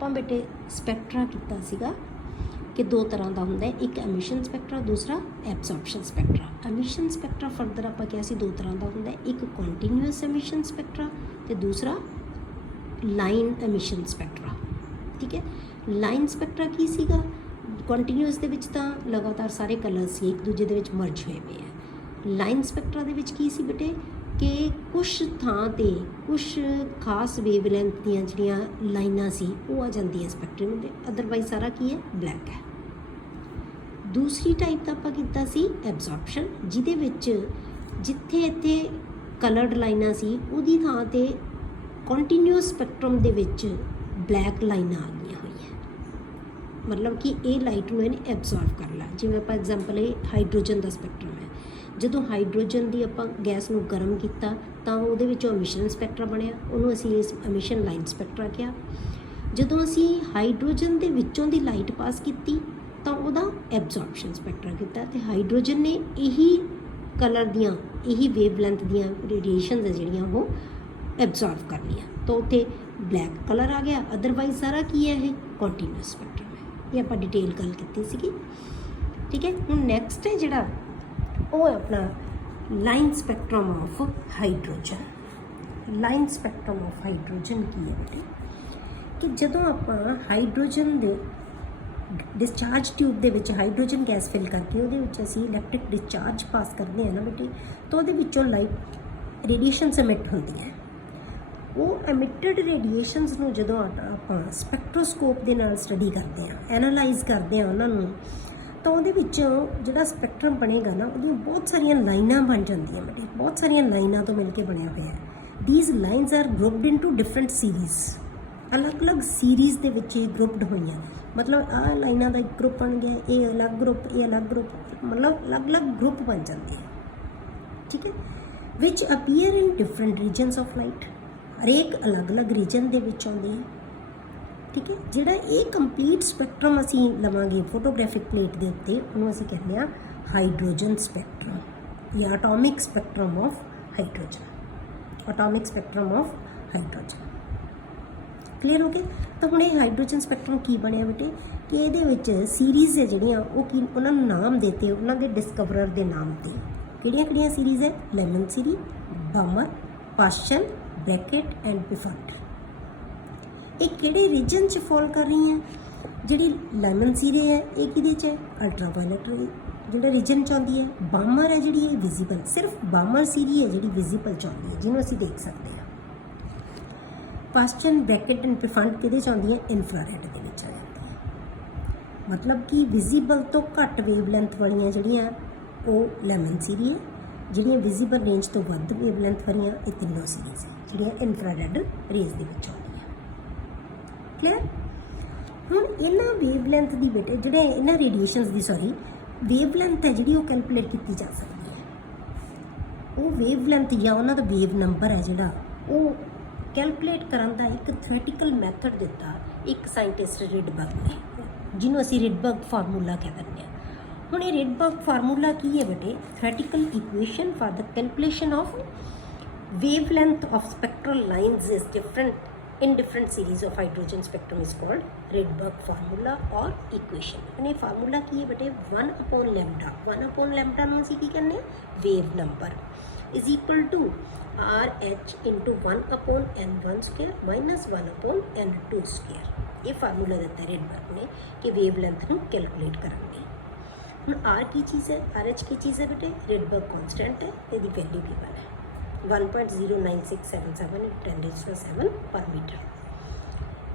ਆਪਾਂ ਬੇਟੇ ਸਪੈਕਟਰਾ ਕੀਤਾ ਸੀਗਾ कि दो तरह का होंगे, एक एमिशन स्पैक्ट्रा, दूसरा absorption Spectra. Emission Spectra further आप क्या दो तरह का होंगे, एक कॉन्टीन्यूअस एमिशन स्पैक्ट्रा तो दूसरा लाइन एमिशन स्पैक्ट्रा। ठीक है, लाइन स्पैक्ट्रा की सीगा, कॉन्टीन्यूअस दे विच तां लगातार सारे कलर्स एक दूजे दे विच मर्ज हुए हुए हैं। लाइन स्पैक्ट्रा दे विच की सी बेटे कि कुछ थां ते कुछ खास वेवलैंथ दीयां जिहड़ियां लाइनां सी वो आ जांदियां स्पैक्ट्रम दे, अदरवाइज सारा की है ब्लैक है। दूसरी टाइप का आपां कीता सी एब्जॉर्प्शन, जिहदे विच जिथे इत्थे कलर्ड लाइनां सी उहदी थां ते कॉन्टीन्यूअस स्पैक्ट्रम दे विच ब्लैक लाइनां आ गईयां होईयां, मतलब कि ये लाइट नूं इहने एब्जॉर्व कर लिया। जिवें आपां एग्जाम्पल ये हाइड्रोजन का स्पैक्ट्रम है, ਜਦੋਂ ਹਾਈਡਰੋਜਨ ਦੀ ਆਪਾਂ ਗੈਸ ਨੂੰ ਗਰਮ ਕੀਤਾ ਤਾਂ ਉਹਦੇ ਵਿੱਚੋਂ ਐਮਿਸ਼ਨ ਸਪੈਕਟਰਾ ਬਣਿਆ, ਉਹਨੂੰ ਅਸੀਂ ਇਸ ਐਮਿਸ਼ਨ ਲਾਈਨ ਸਪੈਕਟਰਾ ਕਿਹਾ। ਜਦੋਂ ਅਸੀਂ ਹਾਈਡਰੋਜਨ ਦੇ ਵਿੱਚੋਂ ਦੀ ਲਾਈਟ ਪਾਸ ਕੀਤੀ ਤਾਂ ਉਹਦਾ ਐਬਜ਼ੌਰਪਸ਼ਨ ਸਪੈਕਟਰਾ ਕੀਤਾ, ਤੇ ਹਾਈਡਰੋਜਨ ਨੇ ਇਹੀ ਕਲਰ ਦੀਆਂ ਇਹੀ ਵੇਵਲੈਂਥ ਦੀਆਂ ਰੇਡੀਏਸ਼ਨਸ ਹੈ ਜਿਹੜੀਆਂ ਉਹ ਐਬਜ਼ੌਰਵ ਕਰ ਲਈਆਂ, ਤਾਂ ਉੱਥੇ ਬਲੈਕ ਕਲਰ ਆ ਗਿਆ। ਅਦਰਵਾਈਜ਼ ਸਾਰਾ ਕੀ ਹੈ, ਇਹ ਕੰਟੀਨਿਊਸ ਸਪੈਕਟਰਮ ਹੈ। ਇਹ ਆਪਾਂ ਡਿਟੇਲ ਗੱਲ ਕੀਤੀ ਸੀਗੀ। ਠੀਕ ਹੈ, ਹੁਣ ਨੈਕਸਟ ਹੈ ਜਿਹੜਾ ਉਹ ਹੈ ਆਪਣਾ line spectrum of hydrogen. Line spectrum of hydrogen ਕੀ ਹੈ ਬੇਟੇ, ਕਿ ਜਦੋਂ ਆਪਾਂ ਹਾਈਡਰੋਜਨ ਦੇ डिस्चार्ज ट्यूब ਦੇ ਵਿੱਚ ਹਾਈਡਰੋਜਨ ਗੈਸ ਫਿਲ ਕਰਕੇ ਉਹਦੇ ਵਿੱਚ ਅਸੀਂ ਇਲੈਕਟ੍ਰਿਕ ਡਿਸਚਾਰਜ ਪਾਸ ਕਰਦੇ ਹਾਂ ਨਾ ਬੇਟੇ, ਤਾਂ ਉਹਦੇ ਵਿੱਚੋਂ ਲਾਈਟ ਰੇਡੀਏਸ਼ਨਸ ਐਮਿਟ ਹੁੰਦੀਆਂ। ਉਹ ਐਮਿਟਡ ਰੇਡੀਏਸ਼ਨਸ ਨੂੰ ਜਦੋਂ ਆਪਾਂ ਸਪੈਕਟ੍ਰੋਸਕੋਪ ਦੇ ਨਾਲ ਸਟੱਡੀ ਕਰਦੇ ਹਾਂ, ਐਨਾਲਾਈਜ਼ ਕਰਦੇ ਹਾਂ ਉਹਨਾਂ ਨੂੰ, ਤਾਂ ਉਹਦੇ ਵਿੱਚੋਂ ਜਿਹੜਾ ਸਪੈਕਟਰਮ ਬਣੇਗਾ ਨਾ, ਉਹਦੀਆਂ ਬਹੁਤ ਸਾਰੀਆਂ ਲਾਈਨਾਂ ਬਣ ਜਾਂਦੀਆਂ ਬੇਟੇ, ਬਹੁਤ ਸਾਰੀਆਂ ਲਾਈਨਾਂ ਤੋਂ ਮਿਲ ਕੇ ਬਣਿਆ ਹੋਇਆ ਹੈ। These lines are grouped into different series, ਅਲੱਗ-ਅਲੱਗ ਸੀਰੀਜ਼ ਦੇ ਵਿੱਚ ਇਹ ਗਰੁੱਪਡ ਹੋਈਆਂ। मतलब आह लाइना का एक ग्रुप बन गया, ये अलग ग्रुप, ये अलग ग्रुप, मतलब अलग अलग ग्रुप बन जाते हैं। ठीक है, which appear in different regions of light, हरेक अलग अलग रीजन के आते हैं। ठीक है, जिहड़ा ये कंप्लीट स्पैक्ट्रम असी लवांगे फोटोग्राफिक प्लेट के उत्ते, उन्होंने असी कहते हैं हाइड्रोजन स्पैक्ट्रम या atomic spectrum of hydrogen, atomic spectrum of hydrogen. Clear हो गए। तो हुणे हाइड्रोजन स्पैक्ट्रम की बनिया बेटे, कि ये सीरीज़ है जिहड़ियां वो की उन्होंने नाम देते उन्होंने डिस्कवरर के नाम से। किहड़ियां सीरीज़ है, Lyman series, Balmer, Paschen, Brackett and Pfund. ये किहड़े रीजन च फॉल कर रही हैं, जिहड़ी लेमन सीरी है ये किहदे च है, अल्ट्रावायलट जिहड़ा रीजन च आउंदी है। बामर है जिहड़ी विजिबल, सिर्फ बामर सीरी है जिहड़ी विजिबल च आउंदी है, जिन्होंने असीं देख सकते हैं। पाश्चन, ब्रैकेट एंड पिफंट किहदे च आउंदी है, इनफ्रारैड दे विच आ जाती है। मतलब कि विजिबल तो घट वेवलैंथ वालियां जिहड़ियां वो लेमन सीरी है, जिहड़ियां विजिबल रेंज तो वध वेवलैंथ वालियां ये तीनों सीरीज़ है जिहड़ियां इनफ्रारैड रेज दे विच आउंदियां। क्लीयर। हुण इन्हां वेवलैंथ दी बेटे जिहड़े इन्हां रेडिएशनस दी सॉरी वेवलैंथ है जिहड़ी वो कैलकुलेट की जा सकती है। वो वेवलैंथ या उन्हां दा वेव नंबर है जिहड़ा वो कैलकुलेट करन दा एक थ्योरैटिकल मैथड दिता एक साइंटिस्ट रिडबर्ग ने, जिन्होंने असीं रिडबर्ग फार्मूला कह दिंदे हां। हुण ये रिडबर्ग फार्मूला की है बेटे, theoretical equation for the calculation of wavelength of spectral lines is different in different series of hydrogen spectrum is called Rydberg formula और इक्वेशन। ये फार्मूला की है बेटे 1/λ। 1/λ नूं असीं की कहने, wave number is equal to RH into 1/n1 square minus 1/n2 square. ये फार्मूला दिता रिडबर्ग ने कि वेवलेंथ को कैलकुलेट करेंगे। हम R की चीज़ है, RH की चीज़ है बेटे, रिडबर्ग कॉन्स्टेंट है, ये वैल्यू गिवन है 1.09677 × 10⁷ पर मीटर।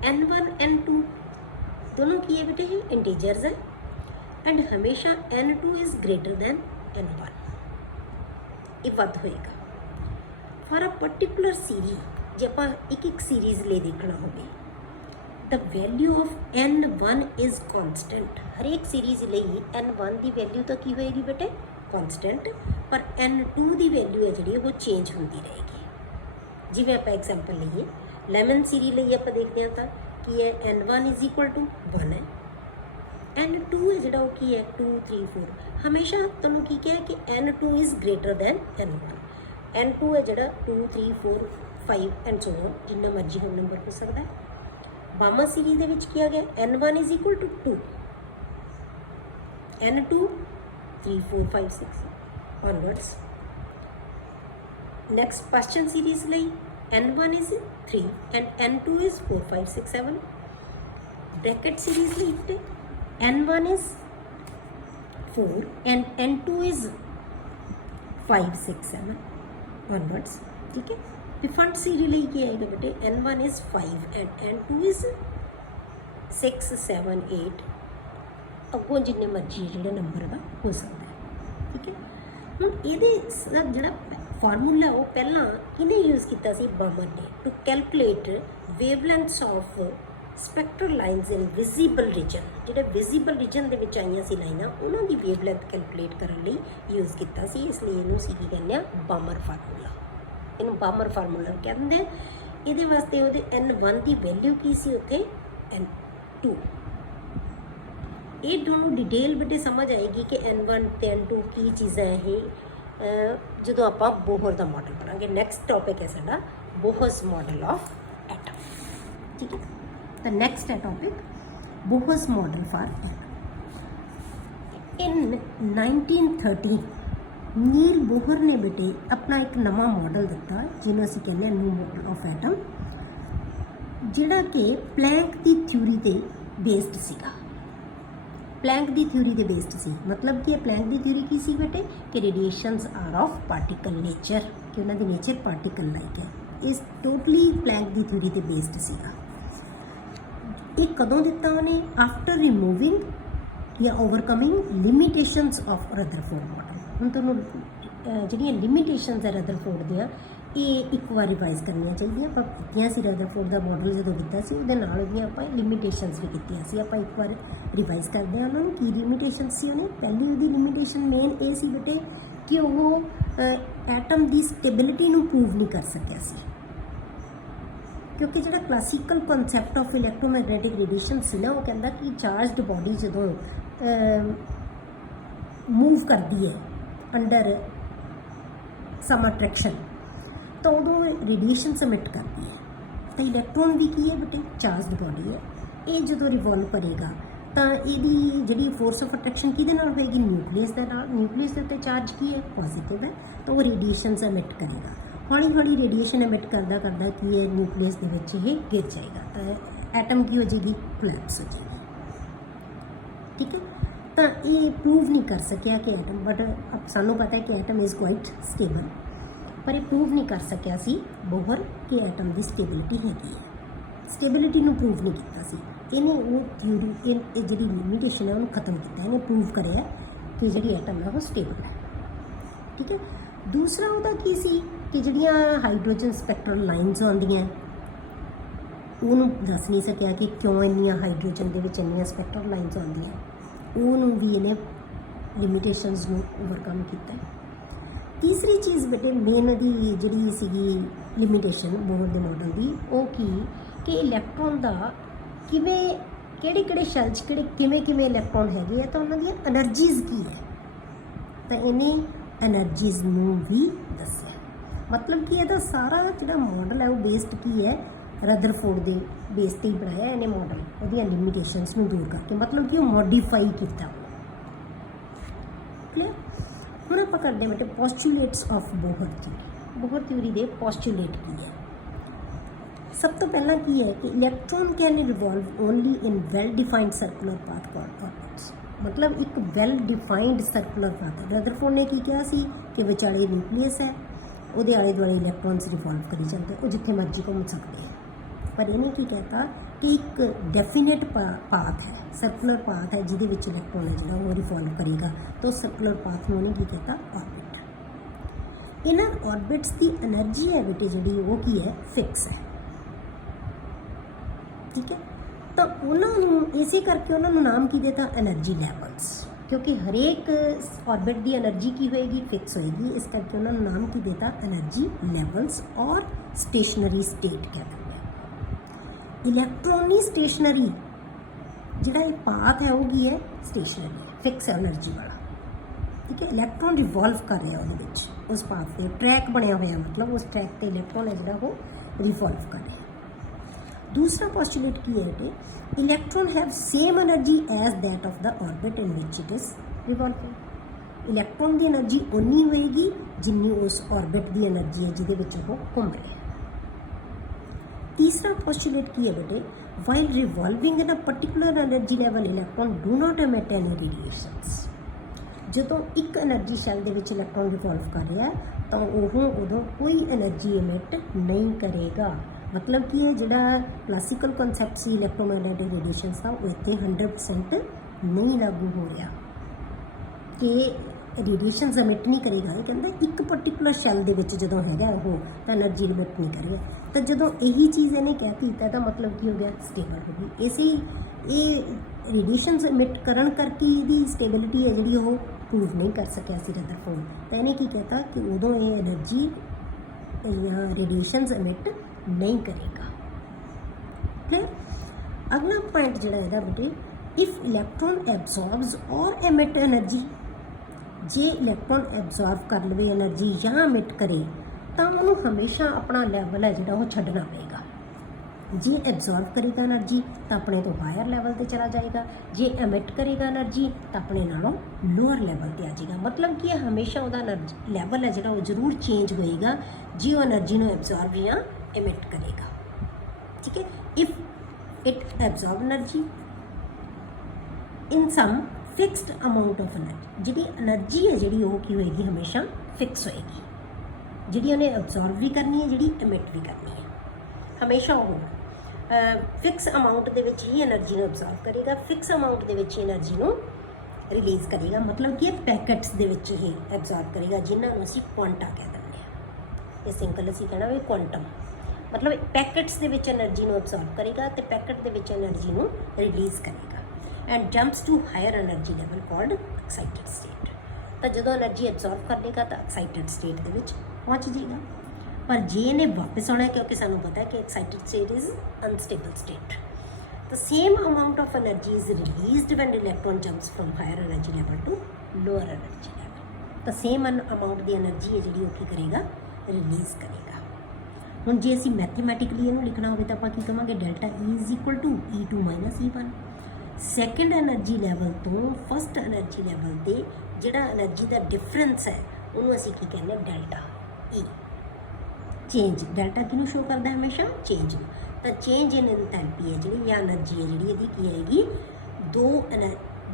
n1 n2 दोनों की है बेटे, इंटीजर्स है एंड हमेशा n2 is greater than n1, ये वध होएगा। फॉर अ पर्टिकुलर सीरीज जे आप एक सीरीज़ ले देखना होगी, the value of n1 is constant. हर एक सीरीज़ लई n1 की वैल्यू तो की होएगी बेटे, कॉन्स्टेंट, पर n2 की वैल्यू है जी वो चेंज होती रहेगी। जिवें आप एग्जाम्पल लीए लेमन सीरी लई आप देखते हैं तो की है n1 इज इक्वल टू 1 है, n2 है जोड़ा वो की है 2 3 4। हमेशा तुहानूं की क्या है कि n2 is greater than n1। n2 है जोड़ा 2 3 4 5 एंड सो ऑन, जिन्ना मर्जी होम नंबर हो सकता है। बामा सीरीज दे विच किया गया N1 is equal to 2, N2 3 4 5 6 onwards. Next Paschen series लई N1 is 3 and N2 is 4 5 6 7. Bracket series लई N1 is 4 and N2 is 5 6 7 onwards. ठीक है, फिर फंड सीरीज लिए क्या आएगा बेटे N1 is 5 and N2 is 6 7 8 अगों जिन्ने मर्जी जो नंबर का हो सकता है। ठीक है, हम ये जो फार्मूला वो पहला किने यूज़ किया सी बामर ने to calculate wavelengths of spectral lines in visible region, जो विजिबल रीजन के आईया सी लाइना उन्होंने विवेवलेंथ कैलकुलेट करने यूज़ किया सी, इसलिए इनू सी की कहने बामर फार्मूला, इनू बामर फार्मूला कहते हैं। ये वास्ते वो N1 की वैल्यू की सी उत्थे N2, ये दोनों डिटेल बेटे समझ आएगी कि N1 ते N2 की चीज़ां है जो आप बोहर का मॉडल पढ़ांगे। नैक्सट टॉपिक है साडा बोहर्स मॉडल ऑफ एटम। ठीक है, तो नैक्सट है topic Bohr's model for atom. In 1913 Niels Bohr ने बेटे अपना एक नवा मॉडल दिता जिन्होंने असीं कहने न्यू मॉडल ऑफ एटम, जिहड़ा कि प्लैंक की थ्योरी ते बेस्ड सीगा। प्लैंक की थ्योरी के बेस्ड सी, मतलब कि प्लैंक की थ्योरी की सी बेटे कि radiations are of particle nature, कि उन्होंने नेचर पार्टिकल लाइक है। इस टोटली प्लैंक की थ्योरी के बेस्ड सीगा। ये कदों दिता उन्हें आफ्टर रिमूविंग या overcoming limitations of Rutherford model. हम तुहानूं जिहड़ियां लिमिटेशंस है रदरफोर्ड दियां ये एक बार रिवाइज करनियां चाहिए। आप कीतियां सी रदरफोर्ड का मॉडल जो दिता सी उहदे नाल उहदियां आपां लिमिटेशंस भी कीतियां सी। आप एक बार रिवाइज करते हैं उन्होंने की लिमिटेशन सी। उन्हें पहली उहदी लिमिटेशन मेन ये सी बेटे कि वो एटम की स्टेबिलिटी नूं प्रूव नहीं कर सकिया सी, क्योंकि जो क्लासिकल कॉन्सैप्ट ऑफ इलैक्ट्रोमैगनैटिक रेडिएशन से ना वो कहता कि चार्जड बॉडी जो मूव करती है अंडर सम अट्रैक्शन तो उदों रेडिएशन सबमिट करती है। तो इलैक्ट्रॉन भी की है बेटे चार्जड बॉडी है, ये जो रिवॉल्व करेगा तो ये जी फोर्स ऑफ अट्रैक्शन कि होएगी न्यूक्लीयस के नाल। न्यूक्लीयस के उत्ते चार्ज की है पॉजिटिव है, तो वो रेडिएशन एमिट करेगा। हौली हौली रेडिएशन एमिट करता करता कि है न्यूक्लीयस के विच ये गिर जाएगा, तो एटम की हो जाएगी कोलैप्स हो जाएगी। ठीक है, तो ये प्रूव नहीं कर सकिया कि एटम, बट अब सानू पता है कि एटम इज़ क्वाइट स्टेबल, पर ये प्रूव नहीं कर सकिया सी बोहर कि एटम की स्टेबिलिटी हैगी है। स्टेबिलिटी नूं प्रूव नहीं किया सी। इन्हें वो थ्योरी ये जी लिमिटेशन है उन्होंने खत्म किया, इन्हें प्रूव कराया कि जी एटम है वो स्टेबल है। ठीक है, दूसरा वह की सी कि जिहड़ियां हाइड्रोजन स्पैक्ट्रल लाइनस आउंदियां उन्होंने दस नहीं सकिया कि क्यों इन्नियां हाइड्रोजन के विच इन्नियां स्पैक्ट्रल लाइनस आउंदियां, उन्होंने भी इन्हें लिमिटेशनस नूं ओवरकम किया। तीसरी चीज़ बेटे मेन दी जिहड़ी सीगी लिमिटेशन बोहर के मॉडल की वो की कि इलैक्ट्रॉन का किवें किहड़े शैल किवें इलैक्ट्रॉन हैगे है, तो उन्होंने एनर्जीज़ की है, तो इन्हें एनर्जीज़ नूं भी दस्सिया। मतलब कि यह सारा जो मॉडल है वो बेस्ड की है रदरफोर्ड के बेस पर ही बनाया इन्हें मॉडल, वो लिमिटेशनस नूं दूर करके, मतलब कि वो मॉडिफाई किया। क्लियर, हुण आपां करदे बेटे postulates of Bohr theory. Bohr theory के पोस्टुलेट की है। सब तो पहला की है कि electron can revolve only in well defined circular path called orbits, मतलब एक well defined circular path. Rutherford ने की कहा सी कि विचाले न्यूक्लीयस है, वो आले दुआले इलैक्ट्रॉन्स रिवॉल्व करी जाते, वो जिथे मर्जी घूम सकते हैं। पर इन्हें की कहता कि एक डेफिनेट पाथ है, सर्कुलर पाथ है जिहदे विच इलैक्ट्रॉन है जो रिवॉल्व करेगा, तो सर्कुलर पाथ में उन्हें की कहता ऑर्बिट। इन्हां ऑर्बिट्स की एनर्जी है बेटे जी वो की है फिक्स है। ठीक है, तो उन्होंने इसे करके उन्होंने नाम की देता एनर्जी लैवल्स, क्योंकि हरेक ऑर्बिट की एनर्जी की होएगी फिक्स होएगी, इस करके उन्होंने नाम की देता एनर्जी लैवल्स और स्टेशनरी स्टेट कहते हैं। इलैक्ट्रॉन ही स्टेशनरी जिहड़ा पाथ है वो की है स्टेशनरी फिक्स एनर्जी वाला। ठीक है, इलैक्ट्रॉन रिवॉल्व कर रहा है उस पाथ पे, ट्रैक बनया हुआ, मतलब उस ट्रैक पे इलैक्ट्रॉन है जो वो रिवॉल्व कर रहा है। दूसरा पोस्टुलेट की है कि electron have same energy as that of the orbit in which it is revolving. Electron की एनर्जी उन्नी होएगी जिन्नी उस ऑर्बिट की एनर्जी है जिहदे विच वो घूम रहा है। तीसरा पोस्टुलेट की है बेटे, while revolving in a particular energy level electron do not emit any radiations. ਜਦੋਂ ਇੱਕ એનર્ਜੀ ਸ਼ੈਲ ਦੇ ਵਿੱਚ ਇਲੈਕਟ੍ਰੋਨ ਰਿਵੋਲਵ ਕਰ ਰਿਹਾ ਤਾਂ ਉਹ ਉਦੋਂ ਕੋਈ એનર્ਜੀ ਐਮਿਟ ਨਹੀਂ ਕਰੇਗਾ। ਮਤਲਬ ਕੀ ਹੈ, ਜਿਹੜਾ ਕਲਾਸੀਕਲ ਕਨਸੈਪਟ ਸੀ ਇਲੈਕਟ੍ਰੋਮੈਗਨੈਟਿਕ ਰੇਡੀਏਸ਼ਨਸ ਦਾ, ਉਹ ਇੱਥੇ 100% ਨਹੀਂ ਲਾਗੂ ਹੋ ਰਿਹਾ ਕਿ ਰੇਡੀਏਸ਼ਨਸ ਐਮਿਟ ਨਹੀਂ ਕਰੇਗਾ। ਇਹ ਕਹਿੰਦਾ ਇੱਕ ਪਰਟੀਕੂਲਰ ਸ਼ੈਲ ਦੇ ਵਿੱਚ ਜਦੋਂ ਹੈਗਾ ਉਹ ਤਾਂ એનર્ਜੀ ਐਮਿਟ ਨਹੀਂ ਕਰੇਗਾ। ਤਾਂ ਜਦੋਂ ਇਹੀ ਚੀਜ਼ ਇਹਨੇ ਕਹਿ ਦਿੱਤਾ ਤਾਂ ਮਤਲਬ ਕੀ ਹੋ ਗਿਆ, ਸਟੇਬਲ ਹੋ ਗਈ। ਇਸੇ ਇਹ ਰੇਡੀਏਸ਼ਨਸ ਐਮਿਟ ਕਰਨ ਕਰਕੇ ਇਹਦੀ ਸਟੇਬਿਲਿਟੀ ਹੈ ਜਿਹੜੀ ਉਹ प्रूव नहीं कर सकिया सी रदरफोर्ड। तो इन्हें की कहता कि उदों ये एनर्जी या रेडिएशंस एमिट नहीं करेगा। फिर अगला पॉइंट जोड़ा है बेटे, इफ इलैक्ट्रॉन एब्जॉर्ब्स और एमिट एनर्जी, जे इलैक्ट्रॉन एब्जॉर्ब कर लवे एनर्जी या एमिट करे तो उन्होंने हमेशा अपना लैवल है जो छड्डना पेगा। जे एब्जॉर्ब करेगा एनर्जी तो अपने तो हायर लैवल पर चला जाएगा, जे एमिट करेगा एनर्जी तो अपने नालों लोअर लैवल पर आ जाएगा। मतलब कि हमेशा वह एनर्जी लैवल है जो जरूर चेंज होएगा जे वो एनर्जी को एब्जॉर्ब या एमिट करेगा। ठीक है, if it absorb energy in some fixed amount of energy, जी एनर्जी है जी वो की होएगी हमेशा फिक्स होएगी, जी उन्हें एब्जॉर्ब भी करनी है, जी एमिट भी करनी है। हमेशा वो फिक्स अमाउंट के ही एनर्जी को एब्जॉर्ब करेगा, फिक्स अमाउंट के एनर्जी को रिलीज़ करेगा। मतलब कि पैकेट्स के ही एब्जॉर्ब करेगा जिन्होंने असीं क्वांटा कह देंगे हैं। ये सिंपल असीं कहना भी क्वांटम, मतलब पैकेट्स के एनर्जी को एब्जॉर्ब करेगा तो पैकेट के एनर्जी को रिलीज़ करेगा and jumps to higher energy level called excited state. तो जो एनर्जी एब्जॉर्ब कर लेगा तो एक्साइटेड स्टेट के पहुँच जाएगा। पर जे इन्हें वापस आना है, क्योंकि सानू पता है कि excited state is unstable state, तो same amount of energy is released when electron jumps from higher energy level to lower energy level. तो सेम अमाउंट की एनर्जी है जी की करेगा, रिलीज़ करेगा। हुण जे असीं मैथमैटिकली इहनूं लिखना होवे तां आपां की कहांगे, delta E is equal to E2 minus E1। Second energy level तो फस्ट एनर्जी लैवल ते जिहड़ा एनर्जी का डिफरेंस है उन्होंने असीं की कहने डेल्टा ई। चेंज डेल्टा किनू शो करता है, हमेशा चेंज। तो चेंज इन एंथैल्पी है जी या एनर्जी है जी यदि की आएगी, दो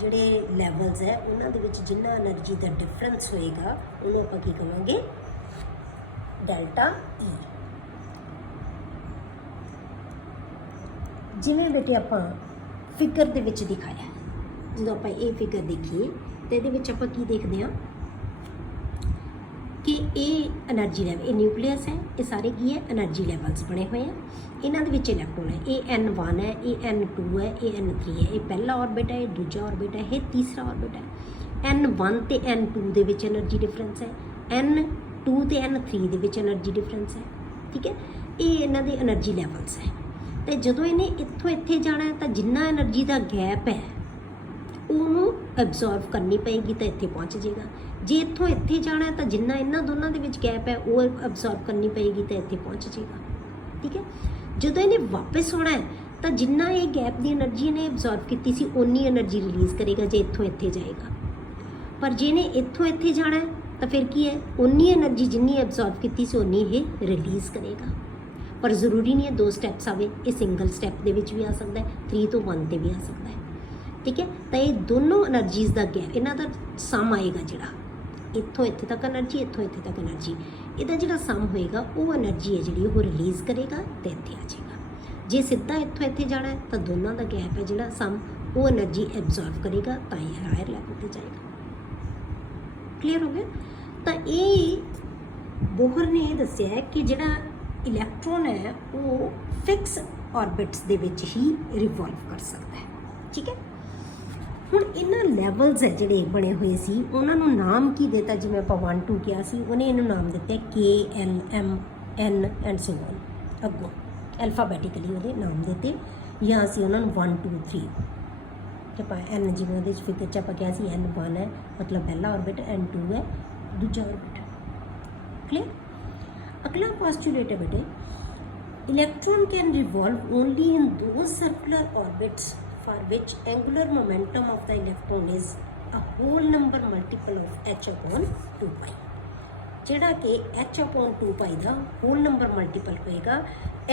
जोड़े लैवल्स है उन्होंने जिन्ना एनर्जी का डिफरेंस होएगा उन्होंने आप की कहेंगे डेल्टा ई। जिवें बेटे आप फिगर के दिखाया, जो आप ये फिगर देखिए तो ये आप की देखते हैं कि ये एनर्जी लैवल, ये न्यूक्लियस है, ये सारे की है एनर्जी लैवल्स बने हुए हैं। इन्हों के इलैक्ट्रॉन है, ये N1 है, ये N2 है, ये N3 है, ये पहला ऑर्बिट है, ये दूजा ऑर्बिट है, ये तीसरा ऑर्बिट है। N1 तो N2 के एनर्जी डिफरेंस है, N2 तो N3 के एनर्जी डिफरेंस है। ठीक है, ये इन्हों के एनर्जी लैवल्स है। तो जो इन्हें इत्थों इत्थे जाना है तो जिन्ना एनर्जी का गैप है उन्होंने एब्जॉर्ब करनी पेगी तो इत्थे पहुँच जाएगा। जे इत्थों इत्थे जाना है तो जिन्ना इन्हों दोनों के गैप है वो एब्जॉर्ब करनी पेगी तो इत्थे पहुँच जाएगा। ठीक है, जो इन्हें वापस आना है तो जिन्ना ये गैप की एनर्जी ने एब्जॉर्ब की सी उन्नी एनर्जी रिलीज़ करेगा जे इत्थों इत्थे जाएगा। पर जे इन्हें इत्थों इत्थे जाना है तो फिर की है, उन्नी एनर्जी जिन्नी एब्जॉर्ब की सी उन्नी ये रिलीज़ करेगा। पर जरूरी नहीं है 2 स्टैप्स आवे, ये सिंगल स्टैप के भी आ सकता है, 3 तो 1 पर भी आ सकता है। ठीक है, तो ये दोनों एनर्जीज़ का गैप इन्हों का सम आएगा, जोड़ा इत्थों इत्थे तक एनर्जी, इत्थों इत्थे तक एनर्जी, इसका जो सम होएगा वो एनर्जी है जी वो रिलीज़ करेगा तो इत्थे आ जाएगा। जे सीधा इत्थों इत्थे जाना है तो दोनों का गैप है जो सम वो एनर्जी एब्जॉर्ब करेगा तो ही हायर लैवल पर जाएगा। क्लीयर हो गया। तो ये बोहर ने यह दसिया है कि जोड़ा इलैक्ट्रॉन है वो फिक्स ऑर्बिट्स दे विच ही रिवॉल्व कर सकता है। ठीक है, हुण इन्हां लैवल्स है जिहड़े बने हुए सी उन्हां नूं नाम की देता, जिवें आपां 1 2 किया सी उन्हें इन्हूं नाम दिते K L M N and so on, अगों अल्फाबैटिकली उहदे नाम दिते, या असीं उन्हां नूं 1 2 3 ते आपां N जिवें उहदे फिगर च आपां किहा सी N1 है मतलब पहला ऑर्बिट, N2 है दूजा ऑर्बिट। क्लियर। अगला पोस्टुलेट है बेटे, Electron can revolve only in those circular orbits for which angular momentum of the electron is a whole number multiple of h upon 2 pi. ਜਿਹੜਾ ਕਿ h upon 2 pi ਦਾ whole number multiple ਹੋਏਗਾ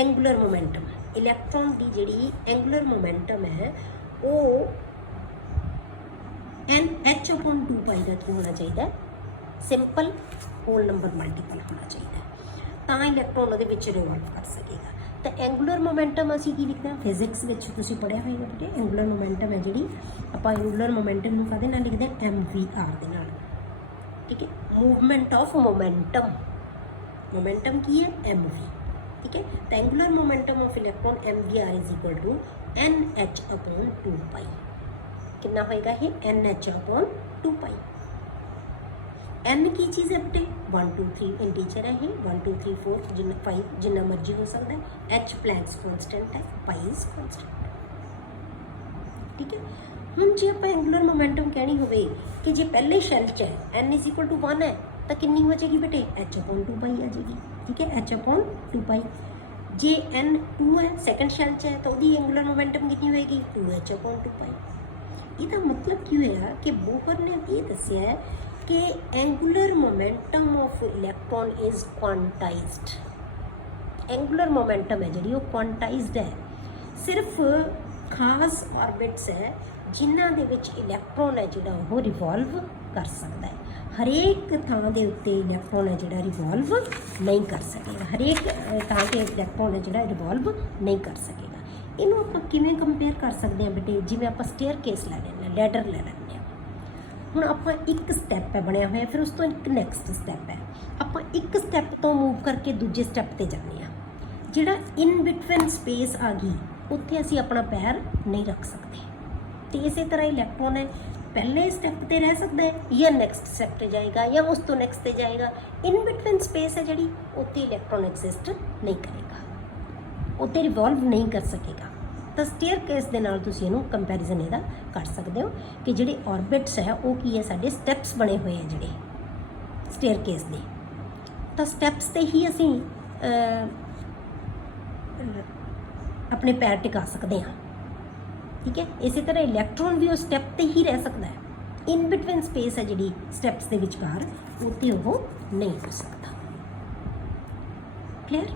angular momentum, electron ਦੀ ਜਿਹੜੀ angular momentum ਹੈ ਉਹ h upon 2 pi ਦਾ ਕੀ ਹੋਣਾ ਚਾਹੀਦਾ, simple whole number multiple ਹੋਣਾ ਚਾਹੀਦਾ, ਤਾਂ ਇਲੈਕਟ੍ਰੋਨ ਉਹਦੇ ਵਿੱਚ ਰਿਵੋਲਵ ਕਰ ਸਕੇਗਾ। ਤਾਂ ਐਂਗੂਲਰ ਮੋਮੈਂਟਮ ਅਸੀਂ ਕੀ ਲਿਖਦੇ ਹਾਂ, ਫਿਜ਼ਿਕਸ ਵਿੱਚ ਤੁਸੀਂ ਪੜ੍ਹਿਆ ਹੋਏਗਾ ਬੇਟੇ, ਐਂਗੂਲਰ ਮੋਮੈਂਟਮ ਹੈ ਜਿਹੜੀ ਆਪਾਂ ਐਂਗੂਲਰ ਮੋਮੈਂਟਮ ਨੂੰ ਕਾਹਦੇ ਨਾਲ ਲਿਖਦੇ ਹਾਂ, MVR ਦੇ ਨਾਲ, ਠੀਕ ਹੈ। ਮੂਵਮੈਂਟ ਆਫ ਮੋਮੈਂਟਮ, ਮੋਮੈਂਟਮ ਕੀ ਹੈ, MV, ਠੀਕ ਹੈ। ਤਾਂ angular momentum of electron MVR is equal to NH upon 2 pi। ਕਿੰਨਾ ਹੋਏਗਾ ਇਹ, NH upon 2 pi। n ਕੀ ਚੀਜ਼ ਹੈ ਬੇਟੇ, 1 2 3 ਇੰਟੀਜਰ ਹੈ ਇਹ, 1 2 3 4 ਜਿੰਨਾ 5 ਜਿੰਨਾ ਮਰਜ਼ੀ ਹੋ ਸਕਦਾ ਹੈ। h ਪਲੈਂਕਸ ਕਨਸਟੈਂਟ ਹੈ, ਪਾਈ ਇਜ਼ ਕਨਸਟੈਂਟ, ਠੀਕ ਹੈ। ਹੁਣ ਜੇ ਆਪਾਂ ਐਂਗੂਲਰ ਮੋਮੈਂਟਮ ਕਹਿਣੀ ਹੋਵੇ ਕਿ ਜੇ ਪਹਿਲੇ ਸ਼ੈਲ 'ਚ ਹੈ n ਇਜ਼ ਇਕੁਅਲ ਟੂ 1 ਹੈ ਤਾਂ ਕਿੰਨੀ ਹੋ ਜਾਏਗੀ ਬੇਟੇ, h upon 2 pi ਆ ਜਾਏਗੀ, ਠੀਕ ਹੈ, h upon 2 pi। ਜੇ n 2 ਹੈ ਸੈਕੰਡ ਸ਼ੈਲ 'ਚ ਹੈ ਤਾਂ ਉਹਦੀ ਐਂਗੂਲਰ ਮੋਮੈਂਟਮ ਕਿੰਨੀ ਹੋਏਗੀ, 2h upon 2 pi। ਇਹਦਾ ਮਤਲਬ ਕੀ ਹੋਇਆ ਕਿ ਬੋਹਰ ਨੇ ਇਹ ਦੱਸਿਆ ਹੈ ਕਿ angular momentum of electron is quantised. Angular momentum ਹੈ ਜਿਹੜੀ ਉਹ ਕੁਆਂਟਾਈਜ਼ਡ ਹੈ, ਸਿਰਫ ਖਾਸ ਆਰਬਿਟਸ ਹੈ ਜਿਨ੍ਹਾਂ ਦੇ ਵਿੱਚ ਇਲੈਕਟ੍ਰੋਨ ਹੈ ਜਿਹੜਾ ਉਹ ਰਿਵੋਲਵ ਕਰ ਸਕਦਾ ਹੈ। ਹਰੇਕ ਥਾਂ ਦੇ ਉੱਤੇ ਇਲੈਕਟ੍ਰੋਨ ਹੈ ਜਿਹੜਾ ਰਿਵੋਲਵ ਨਹੀਂ ਕਰ ਸਕੇਗਾ, ਹਰੇਕ ਥਾਂ 'ਤੇ ਇਲੈਕਟ੍ਰੋਨ ਹੈ ਜਿਹੜਾ ਰਿਵੋਲਵ ਨਹੀਂ ਕਰ ਸਕੇਗਾ। ਇਹਨੂੰ ਆਪਾਂ ਕਿਵੇਂ ਕੰਪੇਅਰ ਕਰ ਸਕਦੇ ਹਾਂ ਬੇਟੇ, ਜਿਵੇਂ ਆਪਾਂ ਸਟੇਅਰ ਕੇਸ ਲੈ ਲੈਂਦੇ ਹਾਂ, ਲੈਡਰ ਲੈ ਲੈਂਦੇ ਹਾਂ। ਹੁਣ ਆਪਾਂ ਇੱਕ ਸਟੈਪ ਹੈ ਬਣਿਆ ਹੋਇਆ, ਫਿਰ ਉਸ ਤੋਂ ਇੱਕ ਨੈਕਸਟ ਸਟੈਪ ਹੈ, ਆਪਾਂ ਇੱਕ ਸਟੈਪ ਤੋਂ ਮੂਵ ਕਰਕੇ ਦੂਜੇ ਸਟੈਪ 'ਤੇ ਜਾਂਦੇ ਹਾਂ। ਜਿਹੜਾ ਇਨ ਬਿਟਵੀਨ ਸਪੇਸ ਆ ਗਈ ਉੱਥੇ ਅਸੀਂ ਆਪਣਾ ਪੈਰ ਨਹੀਂ ਰੱਖ ਸਕਦੇ। ਅਤੇ ਇਸੇ ਤਰ੍ਹਾਂ ਇਲੈਕਟ੍ਰੋਨ ਹੈ ਪਹਿਲੇ ਸਟੈਪ 'ਤੇ ਰਹਿ ਸਕਦਾ ਹੈ ਜਾਂ ਨੈਕਸਟ ਸਟੈਪ 'ਤੇ ਜਾਏਗਾ ਜਾਂ ਉਸ ਤੋਂ ਨੈਕਸਟ 'ਤੇ ਜਾਏਗਾ। ਇਨ ਬਿਟਵੀਨ ਸਪੇਸ ਹੈ ਜਿਹੜੀ ਉੱਥੇ ਇਲੈਕਟ੍ਰੋਨ ਐਗਜ਼ਿਸਟ ਨਹੀਂ ਕਰੇਗਾ, ਉੱਥੇ ਰਿਵੋਲਵ ਨਹੀਂ ਕਰ ਸਕੇਗਾ। ਤਾਂ ਸਟੇਅਰ ਕੇਸ ਦੇ ਨਾਲ ਤੁਸੀਂ ਇਹਨੂੰ ਕੰਪੈਰੀਜ਼ਨ ਇਹਦਾ ਕਰ ਸਕਦੇ ਹੋ ਕਿ ਜਿਹੜੇ ਆਰਬਿਟਸ ਹੈ ਉਹ ਕੀ ਹੈ, ਸਾਡੇ ਸਟੈਪਸ ਬਣੇ ਹੋਏ ਆ ਜਿਹੜੇ ਸਟੇਅਰ ਕੇਸ ਦੇ, ਤਾਂ ਸਟੈਪਸ 'ਤੇ ਹੀ ਅਸੀਂ ਆਪਣੇ ਪੈਰ ਟਿਕਾ ਸਕਦੇ ਹਾਂ, ਠੀਕ ਹੈ। ਇਸੇ ਤਰ੍ਹਾਂ ਇਲੈਕਟ੍ਰੋਨ ਵੀ ਉਹ ਸਟੈਪ 'ਤੇ ਹੀ ਰਹਿ ਸਕਦਾ ਹੈ, ਇਨ ਬਿਟਵੀਨ ਸਪੇਸ ਹੈ ਜਿਹੜੀ ਸਟੈਪਸ ਦੇ ਵਿਚਕਾਰ, ਉੱਥੇ ਉਹ ਨਹੀਂ ਹੋ ਸਕਦਾ। ਕਲੀਅਰ।